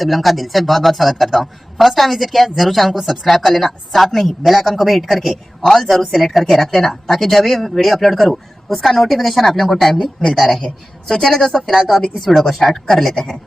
सिबलम का दिल से बहुत बहुत स्वागत करता हूँ। फर्स्ट टाइम विजिट किया जरूर चैनल को सब्सक्राइब कर लेना, साथ में ही बेल आइकन को भी हिट करके ऑल जरूर सिलेक्ट करके रख लेना, ताकि जब भी वीडियो अपलोड करूँ उसका नोटिफिकेशन आप लोगों को टाइमली मिलता रहे। सो चलिए दोस्तों, फिलहाल तो अभी इस वीडियो को स्टार्ट कर लेते हैं।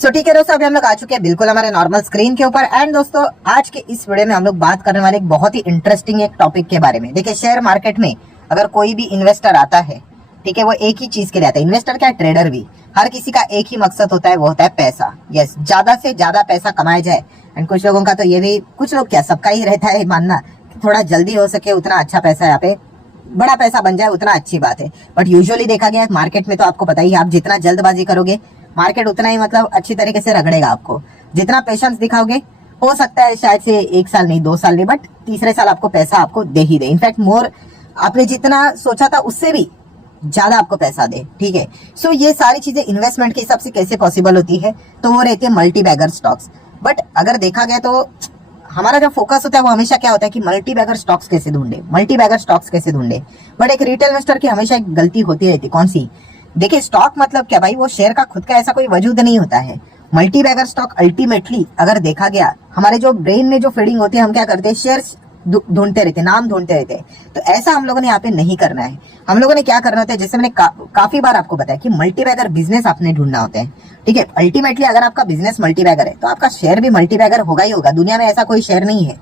सो ठीक है दोस्तों, अभी हम लोग आ चुके हैं बिल्कुल हमारे नॉर्मल स्क्रीन के ऊपर। एंड दोस्तों, आज के इस वीडियो में हम लोग बात करने वाले एक बहुत ही इंटरेस्टिंग एक टॉपिक के बारे में। देखिए, शेयर मार्केट में अगर कोई भी इन्वेस्टर आता है, ठीक है, वो एक ही चीज के लिए आता है। इन्वेस्टर क्या, ट्रेडर भी, हर किसी का एक ही मकसद होता है, वो होता है पैसा। यस, ज्यादा से ज्यादा पैसा कमाया जाए। एंड कुछ लोगों का तो ये भी, कुछ लोग क्या, सबका ही रहता है मानना कि थोड़ा जल्दी हो सके उतना अच्छा पैसा, यहाँ पे बड़ा पैसा बन जाए उतना अच्छी बात है। बट यूजुअली देखा गया है मार्केट में, तो आपको पता ही है, आप जितना जल्दबाजी करोगे मार्केट उतना ही मतलब अच्छी तरीके से रगड़ेगा आपको। जितना पेशेंस दिखाओगे, हो सकता है शायद से 1 साल नहीं, 2 साल नहीं, बट तीसरे साल आपको पैसा आपको दे ही दे। इनफैक्ट मोर, आपने जितना सोचा था उससे भी ज्यादा आपको पैसा दे। ठीक है, सो ये सारी चीजें इन्वेस्टमेंट के हिसाब से कैसे पॉसिबल होती है, तो वो रहती है मल्टी बैगर स्टॉक्स। बट अगर देखा गया तो हमारा जो फोकस होता है वो हमेशा क्या होता है कि मल्टी बैगर स्टॉक्स कैसे ढूंढे, मल्टी बैगर स्टॉक्स कैसे ढूंढे। बट एक रिटेल इन्वेस्टर की हमेशा एक गलती होती रहती, कौन सी? देखिए, स्टॉक मतलब क्या भाई, वो शेयर का खुद का ऐसा कोई वजूद नहीं होता है। मल्टी बैगर स्टॉक अल्टीमेटली अगर देखा गया, हमारे जो ब्रेन में जो फीडिंग होती है, हम क्या करते हैं, शेयर्स ढूंढते रहते, नाम ढूंढते रहते हैं। तो ऐसा हम लोगों ने यहाँ पे नहीं करना है। हम लोगों ने क्या करना होता है, जैसे मैंने काफी बार आपको बताया कि मल्टी बैगर बिजनेस आपने ढूंढना होता है। ठीक है, अल्टीमेटली अगर आपका बिजनेस मल्टी बैगर है तो आपका शेयर भी मल्टी बैगर होगा ही होगा। दुनिया में ऐसा कोई शेयर नहीं है,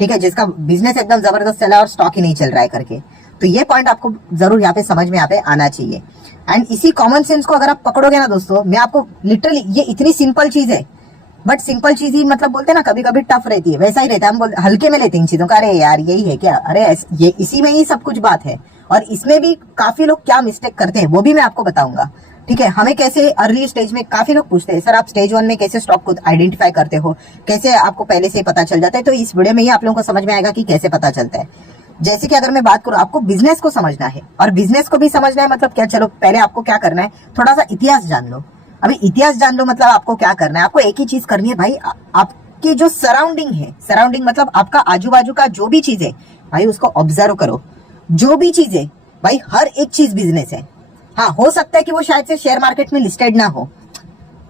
ठीक है, जिसका बिजनेस एकदम जबरदस्त चला और स्टॉक ही नहीं चल रहा है करके। तो ये पॉइंट आपको जरूर यहाँ पे समझ में यहाँ पे आना चाहिए। एंड इसी कॉमन सेंस को अगर आप पकड़ोगे ना दोस्तों, मैं आपको लिटरली, ये इतनी सिंपल चीज है, बट सिंपल चीज ही मतलब बोलते हैं ना, कभी कभी टफ रहती है, वैसा ही रहता है। हम हल्के में लेते हैं इन चीजों का, अरे यार यही है क्या, अरे ये इसी में ही सब कुछ बात है। और इसमें भी काफी लोग क्या मिस्टेक करते हैं वो भी मैं आपको बताऊंगा। ठीक है, हमें कैसे अर्ली स्टेज में काफी लोग पूछते हैं, सर आप स्टेज 1 में कैसे स्टॉक को आइडेंटिफाई करते हो, कैसे आपको पहले से पता चल जाता है। तो इस वीडियो में ही आप लोगों को समझ में आएगा कि कैसे पता चलता है। जैसे कि अगर मैं बात करूं, आपको बिजनेस को समझना है, और बिजनेस को भी समझना है मतलब क्या, चलो पहले आपको क्या करना है, थोड़ा सा इतिहास जान लो। अभी इतिहास जान लो मतलब आपको क्या करना है, आपको एक ही चीज करनी है भाई, आपकी जो सराउंडिंग है, सराउंडिंग मतलब आपका आजू बाजू का जो भी चीज है भाई, उसको ऑब्जर्व करो। जो भी चीज है भाई, हर एक चीज बिजनेस है। हाँ, हो सकता है कि वो शायद से शेयर मार्केट में लिस्टेड ना हो,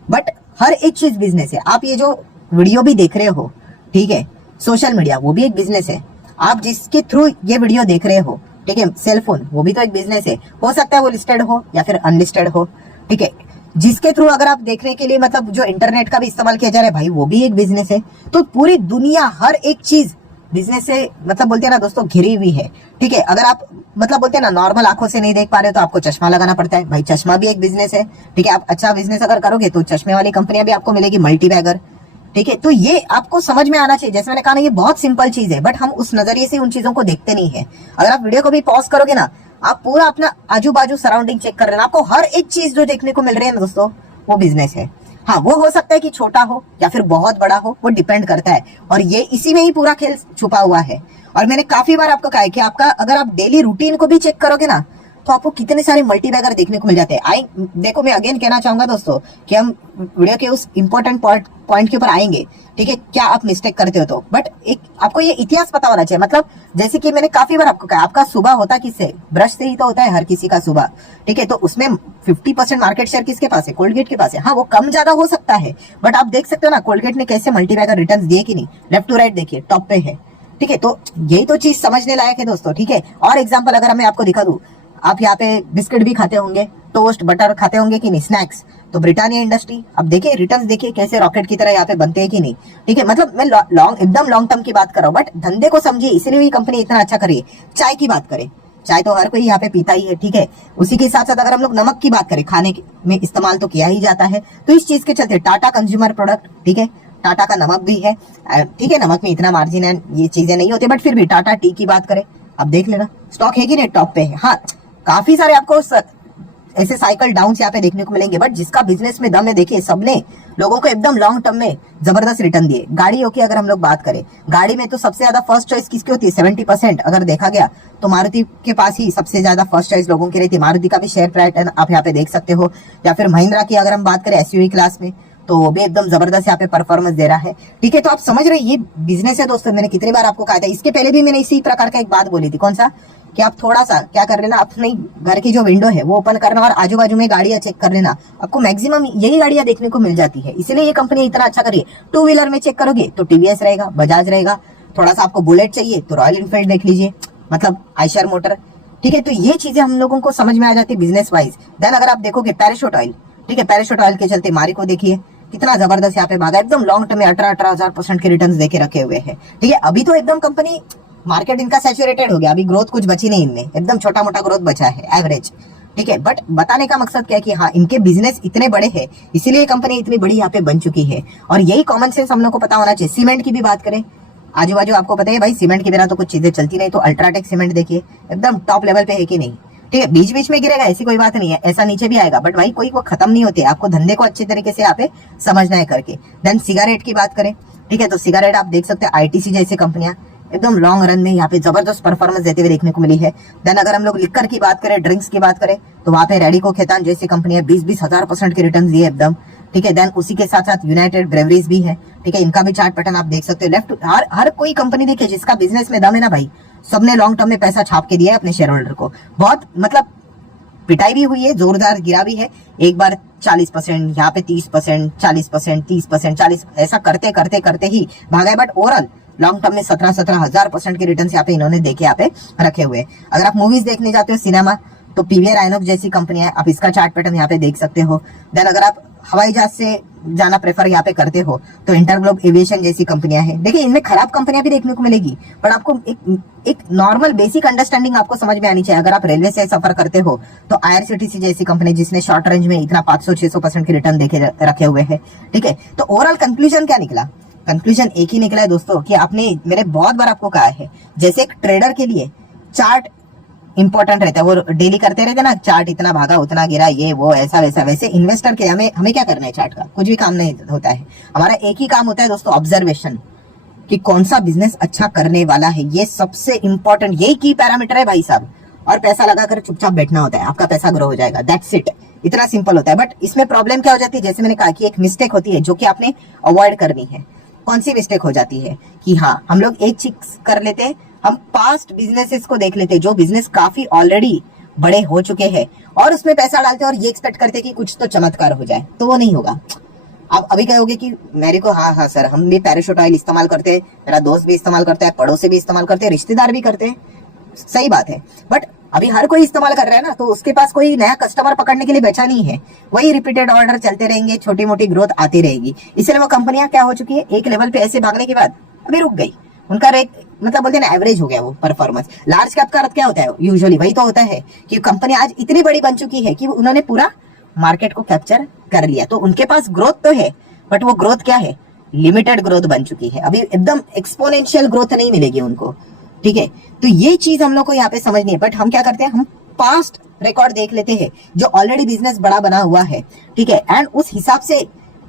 बट हर एक चीज बिजनेस है। आप ये जो वीडियो भी देख रहे हो, ठीक है, सोशल मीडिया वो भी एक बिजनेस है। आप जिसके थ्रू ये वीडियो देख रहे हो, ठीक है, सेलफोन वो भी तो एक बिजनेस है। हो सकता है वो लिस्टेड हो या फिर अनलिस्टेड हो, ठीक है। जिसके थ्रू अगर आप देखने के लिए मतलब जो इंटरनेट का भी इस्तेमाल किया जा रहा है भाई, वो भी एक बिजनेस है। तो पूरी दुनिया, हर एक चीज बिजनेस से मतलब बोलते हैं ना दोस्तों, घिरी हुई है। ठीक है, अगर आप मतलब बोलते हैं ना नॉर्मल आंखों से नहीं देख पा रहे हो तो आपको चश्मा लगाना पड़ता है भाई, चश्मा भी एक बिजनेस है। ठीक है, आप अच्छा बिजनेस अगर करोगे तो चश्मे वाली कंपनियां भी आपको मिलेगी, मल्टी बैगर। ठीक है, तो ये आपको समझ में आना चाहिए। जैसे मैंने कहा ना, ये बहुत सिंपल चीज है, बट हम उस नजरिए से उन चीजों को देखते नहीं है। अगर आप वीडियो को भी पॉज करोगे ना, आप पूरा अपना आजू बाजू सराउंडिंग चेक कर लेना, आपको हर एक चीज जो देखने को मिल रही है ना दोस्तों, वो बिजनेस है। हाँ, वो हो सकता है कि छोटा हो या फिर बहुत बड़ा हो, वो डिपेंड करता है। और ये इसी में ही पूरा खेल छुपा हुआ है। और मैंने काफी बार आपको कहा है कि आपका अगर आप डेली रूटीन को भी चेक करोगे ना, तो आपको कितने सारे मल्टी बैगर देखने को मिल जाते हैं। देखो, मैं अगेन कहना चाहूंगा दोस्तों कि हम वीडियो के उस इंपॉर्टेंट पॉइंट के ऊपर आएंगे, ठीक है, क्या आप मिस्टेक करते हो तो। बट एक आपको ये इतिहास पता होना चाहिए। मतलब जैसे कि मैंने काफी बार आपको कहा, आपका सुबह होता किससे, ब्रश से ही तो होता है हर किसी का सुबह। ठीक है, तो उसमें 50% मार्केट शेयर किसके पास है, कोलगेट के पास है। हाँ, वो कम ज्यादा हो सकता है, बट आप देख सकते हो ना कोलगेट ने कैसे मल्टी बैगर रिटर्न दिए कि नहीं। लेफ्ट टू राइट देखिए, टॉप पे है। ठीक है, तो यही तो चीज समझने लायक है दोस्तों। ठीक है, और एग्जाम्पल अगर मैं आपको दिखा दूं, आप यहाँ पे बिस्किट भी खाते होंगे, टोस्ट बटर खाते होंगे कि नहीं, स्नैक्स, तो ब्रिटानिया इंडस्ट्री, अब देखिए रिटर्न्स देखिए कैसे रॉकेट की तरह यहाँ पे बनते हैं कि नहीं। ठीक है, मतलब मैं एकदम लॉन्ग टर्म की बात कर रहा हूँ, बट धंधे को समझिए, इसलिए भी कंपनी इतना अच्छा कर रही है। चाय की बात करें, चाय तो हर कोई यहाँ पे पीता ही है। ठीक है, उसी के साथ साथ अगर हम लोग नमक की बात करें, खाने में इस्तेमाल तो किया ही जाता है। तो इस चीज के चलते टाटा कंज्यूमर प्रोडक्ट, ठीक है, टाटा का नमक भी है। ठीक है, नमक में इतना मार्जिन है, ये चीजें नहीं होती, बट फिर भी टाटा टी की बात करें, अब देख लेना स्टॉक है कि नहीं, टॉप पे है। हाँ, काफी सारे आपको ऐसे साइकिल डाउन यहाँ पे देखने को मिलेंगे, बट जिसका बिजनेस में दम है, देखिए सबने लोगों को एकदम लॉन्ग टर्म में जबरदस्त रिटर्न दिए। गाड़ियों की अगर हम लोग बात करें, गाड़ी में तो सबसे ज्यादा फर्स्ट चॉइस किसकी होती है, 70% अगर देखा गया तो मारुति के पास ही सबसे ज्यादा फर्स्ट चॉइस लोगों की रहती है। मारुति का भी शेयर प्राइस आप यहाँ पे देख सकते हो। या फिर महिंद्रा की अगर हम बात करें एसयूवी क्लास में, तो वो भी एकदम जबरदस्त यहाँ पे परफॉर्मेंस दे रहा है। ठीक है, तो आप समझ रहे हैं ये बिजनेस है दोस्तों। मैंने कितनी बार आपको कहा था, इसके पहले भी मैंने इसी प्रकार का एक बात बोली थी, कौन सा, कि आप थोड़ा सा क्या कर लेना, अपने घर की जो विंडो है वो ओपन करना और आजू बाजू में गाड़ियां चेक कर लेना, आपको मैक्सिमम यही गाड़ियां देखने को मिल जाती है। इसलिए ये कंपनी इतना अच्छा कर रही है। टू व्हीलर में चेक करोगे तो टीवीएस रहेगा, बजाज रहेगा, थोड़ा सा आपको बुलेट चाहिए तो रॉयल एनफील्ड देख लीजिए, मतलब आयशर मोटर। ठीक है, तो ये चीजें हम लोगों को समझ में आ जाती है बिजनेस वाइज। देन अगर आप देखोगे पैराशूट ऑयल, ठीक है, पैराशूट ऑयल के चलते मारी को देखिए कितना जबरदस्त यहाँ पे भागा, एकदम लॉन्ग टर्म में 18,000% के रिटर्न देके रखे हुए हैं। ठीक है, अभी तो एकदम कंपनी मार्केट इनका सैचुरेटेड हो गया, अभी ग्रोथ कुछ बची नहीं इनमें, एकदम छोटा मोटा ग्रोथ बचा है एवरेज। ठीक है, बट बताने का मकसद क्या है कि हाँ इनके बिजनेस इतने बड़े हैं, इसीलिए कंपनी इतनी बड़ी यहाँ पे बन चुकी है। और यही कॉमन सेंस हम लोग को पता होना चाहिए। सीमेंट की भी बात करें, आजू बाजू आपको पता है भाई सीमेंट के बिना तो कुछ चीजें चलती नहीं, तो अल्ट्राटेक सीमेंट देखिए एकदम टॉप लेवल पे है कि नहीं। ठीक है, बीच बीच में गिरेगा ऐसी कोई बात नहीं है, ऐसा नीचे भी आएगा, बट भाई कोई वो खत्म नहीं होते, आपको धंधे को अच्छे तरीके से यहाँ पे समझना है करके। देन सिगारेट की बात करें, ठीक है, तो सिगारेट आप देख सकते हैं आईटीसी जैसी कंपनियां एकदम लॉन्ग रन में यहाँ पे जबरदस्त परफॉर्मेंस देते हुए देखने को मिली है। देन अगर हम लोग लिकर की बात करें, ड्रिंक्स की बात करें, तो वहाँ पे रेडिको खेतान जैसी कंपनी है, 20-20 हजार% के रिटर्न दिए एकदम। ठीक है, देन उसी के साथ साथ यूनाइटेड ब्रेवरीज भी है। ठीक है, इनका भी चार्ट पैटर्न आप देख सकते हो। लेफ्ट हर कोई कंपनी देखिए जिसका बिजनेस में दम है ना भाई, सबने लॉन्ग टर्म में पैसा छाप के दिया है अपने शेयर होल्डर को। बहुत मतलब पिटाई भी हुई है, जोरदार गिरा भी है, एक बार 40%, यहाँ पे 30%, 40%, 30%, 40, ऐसा करते करते करते ही भागा है। बट ओवरऑल लॉन्ग टर्म में 17,000% के रिटर्न यहाँ पे इन्होंने देखे यहाँ पे रखे हुए। अगर आप मूवीज देखने जाते हो सिनेमा, तो पीवीआर आइनॉक्स जैसी कंपनी है, आप इसका चार्ट पैटर्न यहाँ पे देख सकते हो। देन अगर आप हवाई जहाज से जाना प्रेफर यहाँ पे करते हो, तो इंटरग्लोब एविएशन जैसी कंपनियां हैं। देखिए इनमें खराब कंपनियां भी देखने को मिलेगी, पर आपको एक नॉर्मल बेसिक अंडरस्टैंडिंग आपको समझ में आनी चाहिए। अगर आप रेलवे से सफर करते हो, तो आईआरसीटीसी जैसी कंपनी जिसने शॉर्ट रेंज में इतना 500-600% के रिटर्न देखे रखे हुए हैं। ठीक है, तो ओवरऑल कंक्लूजन क्या निकला? कंक्लूजन एक ही निकला है दोस्तों कि आपने, मैंने बहुत बार आपको कहा है, जैसे एक ट्रेडर के लिए चार्ट इंपॉर्टेंट रहता है, वो डेली करते रहते ना, चार्ट इतना भागा उतना गिरा ये वो ऐसा वैसा, वैसे इन्वेस्टर के हमें क्या करना है, चार्ट का कुछ भी काम नहीं होता है। हमारा एक ही काम होता है दोस्तों, ऑब्जर्वेशन, कि कौन सा बिजनेस अच्छा करने वाला है, ये सबसे इंपॉर्टेंट, यही की पैरामीटर है भाई साहब। और पैसा लगाकर चुपचाप बैठना होता है, आपका पैसा ग्रो हो जाएगा, दैट्स इट, इतना सिंपल होता है। बट इसमें प्रॉब्लम क्या हो जाती है, जैसे मैंने कहा कि एक मिस्टेक होती है जो कि आपने अवॉइड करनी है। कौन सी मिस्टेक हो जाती है कि हाँ हम लोग एक चीज कर लेते हैं, हम पास्ट बिजनेसेस को देख लेते हैं जो बिजनेस काफी ऑलरेडी बड़े हो चुके हैं, और उसमें पैसा डालते हैं और ये एक्सपेक्ट करते हैं कि कुछ तो चमत्कार हो जाए, तो वो नहीं होगा। आप अभी कहोगे कि मेरे को, हाँ सर हम भी पैराशूट ऑयल इस्तेमाल करते हैं, मेरा दोस्त भी इस्तेमाल करता है, पड़ोसी भी इस्तेमाल करते हैं, रिश्तेदार भी करते हैं, सही बात है। बट अभी हर कोई इस्तेमाल कर रहा है ना, तो उसके पास कोई नया कस्टमर पकड़ने के लिए बचा नहीं है, वही रिपीटेड ऑर्डर चलते रहेंगे, छोटी मोटी ग्रोथ आती रहेगी। इसलिए वो कंपनियां क्या हो चुकी है, एक लेवल पे ऐसे भागने के बाद अभी रुक गई, उनका रेट मतलब बोलते हैं ना एवरेज हो गया वो परफॉर्मेंस। लार्ज कैप का अर्थ क्या होता है, यूजुअली वही तो होता है कि कंपनी आज इतनी बड़ी बन चुकी है कि उन्होंने पूरा मार्केट को कैप्चर कर लिया, तो उनके पास ग्रोथ तो है, बट वो ग्रोथ क्या है, लिमिटेड ग्रोथ बन चुकी है, अभी एकदम एक्सपोनेंशियल ग्रोथ नहीं मिलेगी उनको। ठीक है, तो ये चीज हम लोग को यहाँ पे समझनी है। बट हम क्या करते हैं, हम पास्ट रिकॉर्ड देख लेते हैं जो ऑलरेडी बिजनेस बड़ा बना हुआ है, ठीक है, एंड उस हिसाब से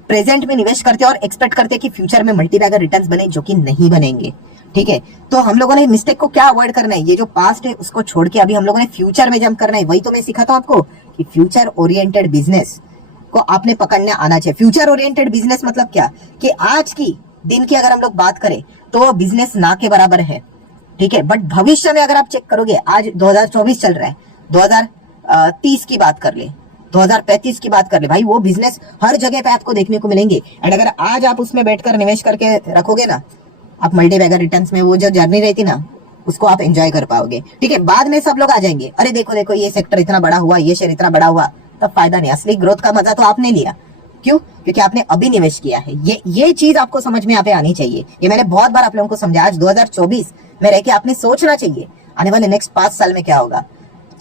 प्रेजेंट में निवेश करते हैं और एक्सपेक्ट करते हैं कि फ्यूचर में मल्टीबैगर रिटर्न्स बने, जो कि नहीं बनेंगे। ठीक है, तो हम लोगों ने मिस्टेक को क्या अवॉइड करना है, ये जो पास्ट है उसको छोड़ के अभी हम लोगों ने फ्यूचर में जंप करना है। वही तो मैं सिखाता हूं आपको कि फ्यूचर ओरिएंटेड बिजनेस को आपने पकड़ने आना चाहिए। फ्यूचर ओरिएंटेड बिजनेस मतलब क्या, कि आज की दिन की अगर हम लोग बात करें तो वो बिजनेस ना के बराबर है। ठीक है, बट भविष्य में अगर आप चेक करोगे, आज 2024 चल रहा है, 2030 की बात कर ले, 2035 की बात कर ले, भाई वो बिजनेस हर जगह पे आपको देखने को मिलेंगे। एंड अगर आज आप उसमें बैठकर निवेश करके रखोगे ना, आप मल्टीबैगर रिटर्न्स में वो जो जर्नी रहती ना, उसको आप एंजॉय कर पाओगे। ठीक है, बाद में सब लोग आ जाएंगे, अरे देखो देखो ये सेक्टर इतना बड़ा हुआ, ये शेयर इतना बड़ा हुआ, तब फायदा नहीं, असली ग्रोथ का मजा तो आपने लिया। क्यों? क्योंकि आपने अभी निवेश किया है। ये चीज आपको समझ में यहाँ पे आनी चाहिए। ये मैंने बहुत बार आप लोगों को समझा, आज 2024 में रह के आपने सोचना चाहिए आने वाले नेक्स्ट 5 साल में क्या होगा,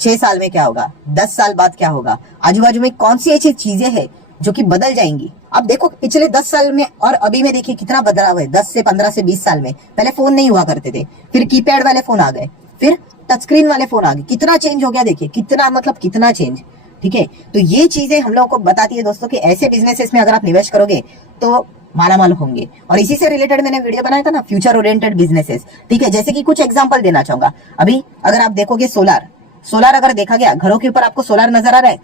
6 साल में क्या होगा, 10 साल बाद क्या होगा, आजू बाजू में कौन सी ऐसी चीजें हैं जो कि बदल जाएंगी। अब देखो पिछले 10 साल में और अभी में देखिए कितना बदलाव है। 10 से 15 से 20 साल में पहले फोन नहीं हुआ करते थे, फिर कीपैड वाले फोन आ गए, फिर टच स्क्रीन वाले फोन आ गए, कितना चेंज हो गया देखिए, कितना मतलब कितना चेंज। ठीक है, तो ये चीजें हम लोगों को बताती है दोस्तों कि ऐसे बिजनेसेस में अगर आप निवेश करोगे तो मालामाल होंगे। और इसी से रिलेटेड मैंने वीडियो बनाया था ना, फ्यूचर ओरिएंटेड बिजनेसेस। ठीक है, जैसे कि कुछ एग्जांपल देना चाहूंगा। अभी अगर आप देखोगे सोलार अगर देखा गया, घरों के ऊपर आपको सोलार नजर आ रहा है,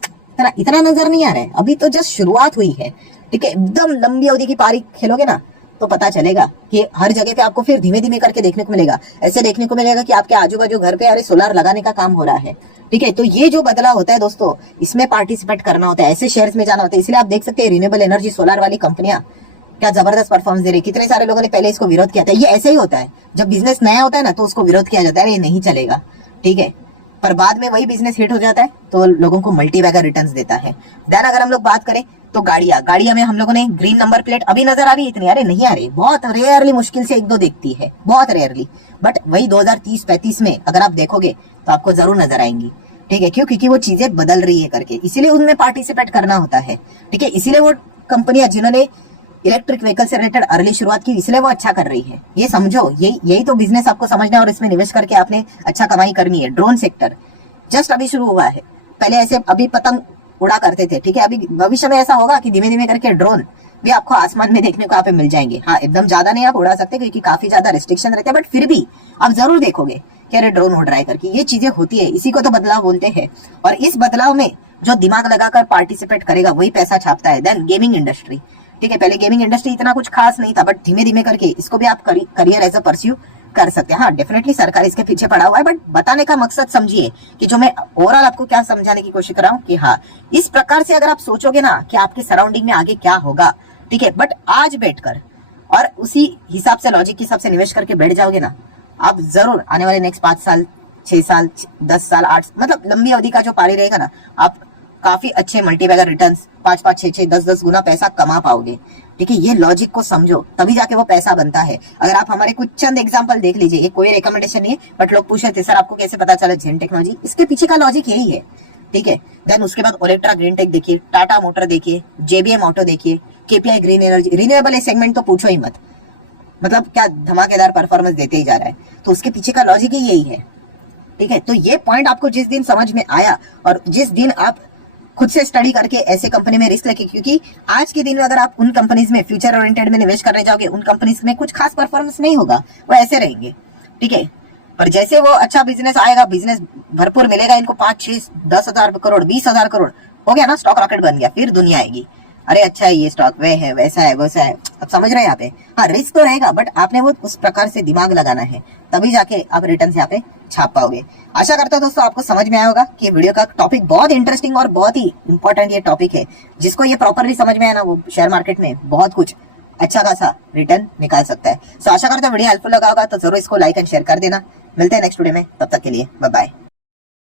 इतना नजर नहीं आ रहा है, अभी तो जस्ट शुरुआत हुई है। ठीक है, एकदम लंबी अवधि की पारी खेलोगे ना तो पता चलेगा कि हर जगह पे आपको फिर धीमे धीमे करके देखने को मिलेगा। ऐसे देखने को मिलेगा कि आपके आजू बाजू घर पे अरे सोलर लगाने का काम हो रहा है। ठीक है, तो ये जो बदलाव होता है दोस्तों, इसमें पार्टिसिपेट करना होता है, ऐसे शेयर्स में जाना होता है। इसलिए आप देख सकते हैं रिन्यूएबल एनर्जी सोलर वाली कंपनियां क्या जबरदस्त परफॉर्मेंस दे रही है। कितने सारे लोगों ने पहले इसको विरोध किया था। ये ऐसे ही होता है, जब बिजनेस नया होता है ना तो उसको विरोध किया जाता है, ये नहीं चलेगा। ठीक है, पर बाद में वही बिजनेस हिट हो जाता है तो लोगों को मल्टी बैगर रिटर्न्स देता है। देन अगर हम लोग बात करें तो गाड़ियां में हम लोगों ने ग्रीन नंबर प्लेट अभी नजर आ रही, इतनी अरे नहीं आ रही, बहुत रेयरली, मुश्किल से एक दो दिखती है, बहुत रेयरली। बट वही 2030-35 में अगर आप देखोगे तो आपको जरूर नजर आएंगी। ठीक है, क्यों? क्योंकि वो चीजें बदल रही है करके, इसीलिए उनमें पार्टिसिपेट करना होता है। ठीक है, इसीलिए वो कंपनियां जिन्होंने इलेक्ट्रिक व्हीकल से रिलेटेड अर्ली शुरुआत की, इसलिए वो अच्छा कर रही है। ये समझो, यही तो बिजनेस आपको समझना है और इसमें निवेश करके आपने अच्छा कमाई करनी है। ड्रोन सेक्टर जस्ट अभी शुरू हुआ है, पहले ऐसे अभी पतंग उड़ा करते थे। ठीक है, अभी भविष्य में ऐसा होगा कि धीमे धीमे करके ड्रोन भी आपको आसमान में देखने को यहाँ पे मिल जाएंगे। हाँ, एकदम ज्यादा नहीं आप उड़ा सकते क्योंकि काफी ज्यादा रिस्ट्रिक्शन रहते हैं, बट फिर भी आप जरूर देखोगे कि अरे ड्रोन उड़ रहा है करके। ये चीजें होती है, इसी को तो बदलाव बोलते हैं। और इस बदलाव में जो दिमाग लगाकर पार्टिसिपेट करेगा वही पैसा छापता है। Then gaming industry. ठीक है, पहले गेमिंग इंडस्ट्री इतना कुछ खास नहीं था, बट धीमे धीमे करके इसको भी आप करियर एज अ परस्यू कर सकते हैं। हाँ, डेफिनेटली सरकार इसके पीछे पड़ा हुआ है, बट बताने का मकसद समझिए कि जो मैं ओवरऑल आपको क्या समझाने की कोशिश कर रहा हूँ कि हाँ, इस प्रकार से अगर आप सोचोगे ना कि आपके सराउंडिंग में आगे क्या होगा, ठीक है, बट आज बैठकर और उसी हिसाब से, लॉजिक के हिसाब से निवेश करके बैठ जाओगे ना, आप जरूर आने वाले नेक्स्ट 5 साल, 6 साल, 10 साल, 8, मतलब लंबी अवधि का जो पारी रहेगा ना, आप काफी अच्छे मल्टीबैगर रिटर्न्स 5-5, 6-6, 10-10 गुना पैसा कमा पाओगे। ठीक है, ये लॉजिक को समझो, तभी जाके वो पैसा बनता है। अगर आप हमारे कुछ चंद एग्जांपल देख लीजिए, ये कोई रिकमेंडेशन नहीं है, बट लोग पूछ रहे थे सर आपको कैसे पता चला जेन टेक्नोलॉजी, इसके पीछे का लॉजिक यही है। ठीक है, देन उसके बाद ओलेक्ट्रा ग्रीन टेक देखिए, टाटा मोटर देखिए, जेबीएम ऑटो देखिए, KPI green energy, renewable segment तो पूछो ही मत, मतलब क्या धमाकेदार परफॉर्मेंस देते ही जा रहा है। तो उसके पीछे का लॉजिक ही यही है। ठीक है, तो ये पॉइंट आपको जिस दिन समझ में आया और जिस दिन आप खुद से स्टडी करके ऐसे कंपनी में रिस्क लेके, क्योंकि आज के दिन में अगर आप उन कंपनीज में फ्यूचर ओरिएंटेड में निवेश करने जाओगे, उन कंपनीज में कुछ खास परफॉर्मेंस नहीं होगा, वो ऐसे रहेंगे। ठीक है, पर जैसे वो अच्छा बिजनेस आएगा, बिजनेस भरपूर मिलेगा इनको, 5, 6, 10 हजार करोड़, 20 हजार करोड़ हो गया ना, स्टॉक रॉकेट बन गया, फिर दुनिया आएगी, अरे अच्छा है ये स्टॉक, वे है, वैसा है, वैसा है। अब समझ रहे हैं यहाँ पे? हाँ, रिस्क तो रहेगा, बट आपने वो उस प्रकार से दिमाग लगाना है, तभी जाके आप रिटर्न यहाँ पे छाप पाओगे। आशा करता हूँ दोस्तों आपको समझ में आया होगा कि वीडियो का टॉपिक बहुत इंटरेस्टिंग और बहुत ही इंपॉर्टेंट ये टॉपिक है। जिसको ये प्रॉपरली समझ में आया ना, वो शेयर मार्केट में बहुत कुछ अच्छा खासा रिटर्न निकाल सकता है। सो आशा करता हूँ वीडियो हेल्पफुल लगा होगा, तो जरूर इसको लाइक एंड शेयर कर देना। मिलते हैं नेक्स्ट वीडियो में, तब तक के लिए बाय बाय।